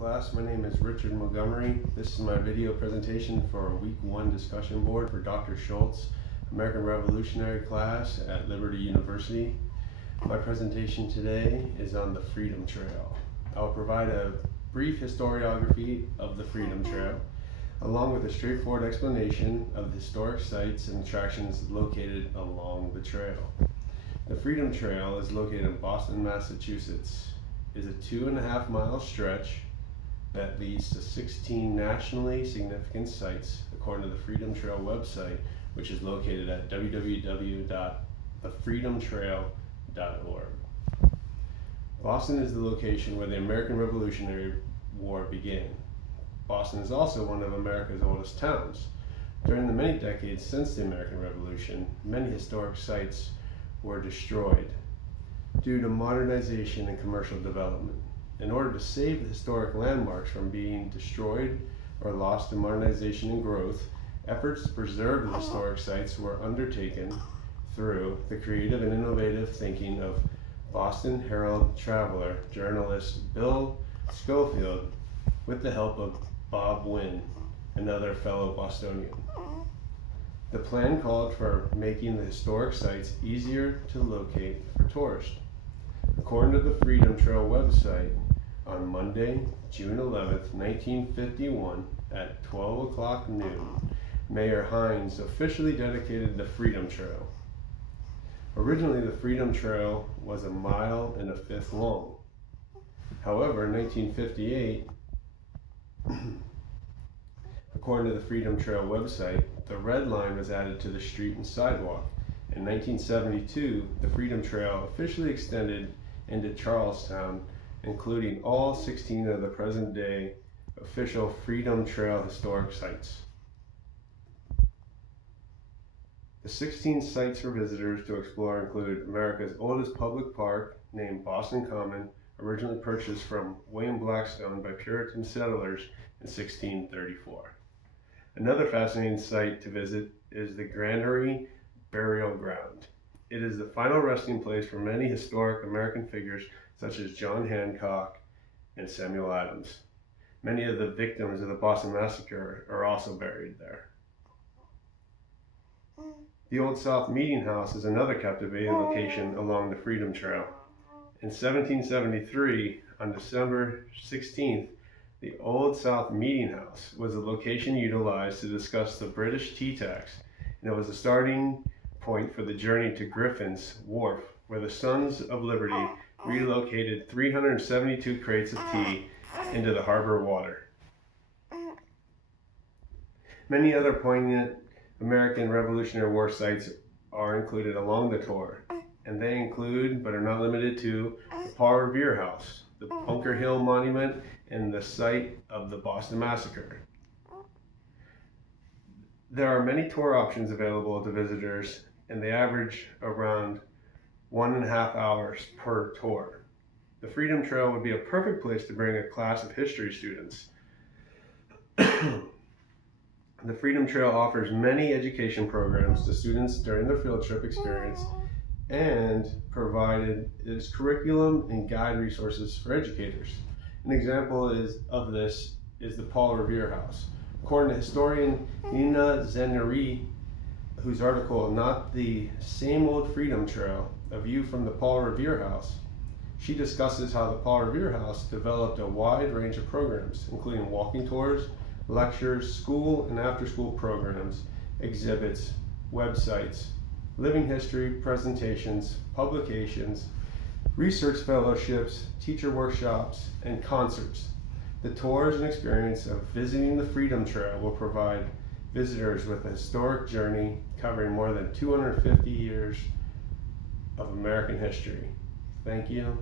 class. My name is Richard Montgomery. This is my video presentation for Week 1 discussion board for Dr. Schultz, American Revolutionary class at Liberty University. My presentation today is on the Freedom Trail. I will provide a brief historiography of the Freedom Trail, along with a straightforward explanation of the historic sites and attractions located along the trail. The Freedom Trail is located in Boston, Massachusetts. It is a 2.5 mile stretch that leads to 16 nationally significant sites according to the Freedom Trail website, which is located at www.thefreedomtrail.org. Boston is the location where the American Revolutionary War began. Boston is also one of America's oldest towns. During the many decades since the American Revolution, many historic sites were destroyed due to modernization and commercial development. In order to save the historic landmarks from being destroyed or lost to modernization and growth, efforts to preserve the historic sites were undertaken through the creative and innovative thinking of Boston Herald Traveler journalist Bill Schofield with the help of Bob Wynne, another fellow Bostonian. The plan called for making the historic sites easier to locate for tourists. According to the Freedom Trail website, on Monday, June 11th, 1951, at 12 o'clock noon, Mayor Hines officially dedicated the Freedom Trail. Originally, the Freedom Trail was 1.5 miles long. However, in 1958, according to the Freedom Trail website, the red line was added to the street and sidewalk. In 1972, the Freedom Trail officially extended into Charlestown, including all 16 of the present-day official Freedom Trail historic sites. The 16 sites for visitors to explore include America's oldest public park, named Boston Common, originally purchased from William Blackstone by Puritan settlers in 1634. Another fascinating site to visit is the Granary Burial Ground. It is the final resting place for many historic American figures such as John Hancock and Samuel Adams. Many of the victims of the Boston Massacre are also buried there. The Old South Meeting House is another captivating location along the Freedom Trail. In 1773, on December 16th, the Old South Meeting House was the location utilized to discuss the British tea tax, and it was a starting point for the journey to Griffin's Wharf, where the Sons of Liberty relocated 372 crates of tea into the harbor water. Many other poignant American Revolutionary War sites are included along the tour, and they include, but are not limited to, the Paul Revere House, the Bunker Hill Monument, and the site of the Boston Massacre. There are many tour options available to visitors, and they average around 1.5 hours per tour. The Freedom Trail would be a perfect place to bring a class of history students. The Freedom Trail offers many education programs to students during their field trip experience and provided its curriculum and guide resources for educators. An example of this is the Paul Revere House. According to historian Nina Zeneri, whose article, Not the Same Old Freedom Trail, A View from the Paul Revere House, she discusses how the Paul Revere House developed a wide range of programs, including walking tours, lectures, school and after-school programs, exhibits, websites, living history, presentations, publications, research fellowships, teacher workshops, and concerts. The tours and experience of visiting the Freedom Trail will provide visitors with a historic journey covering more than 250 years of American history. Thank you.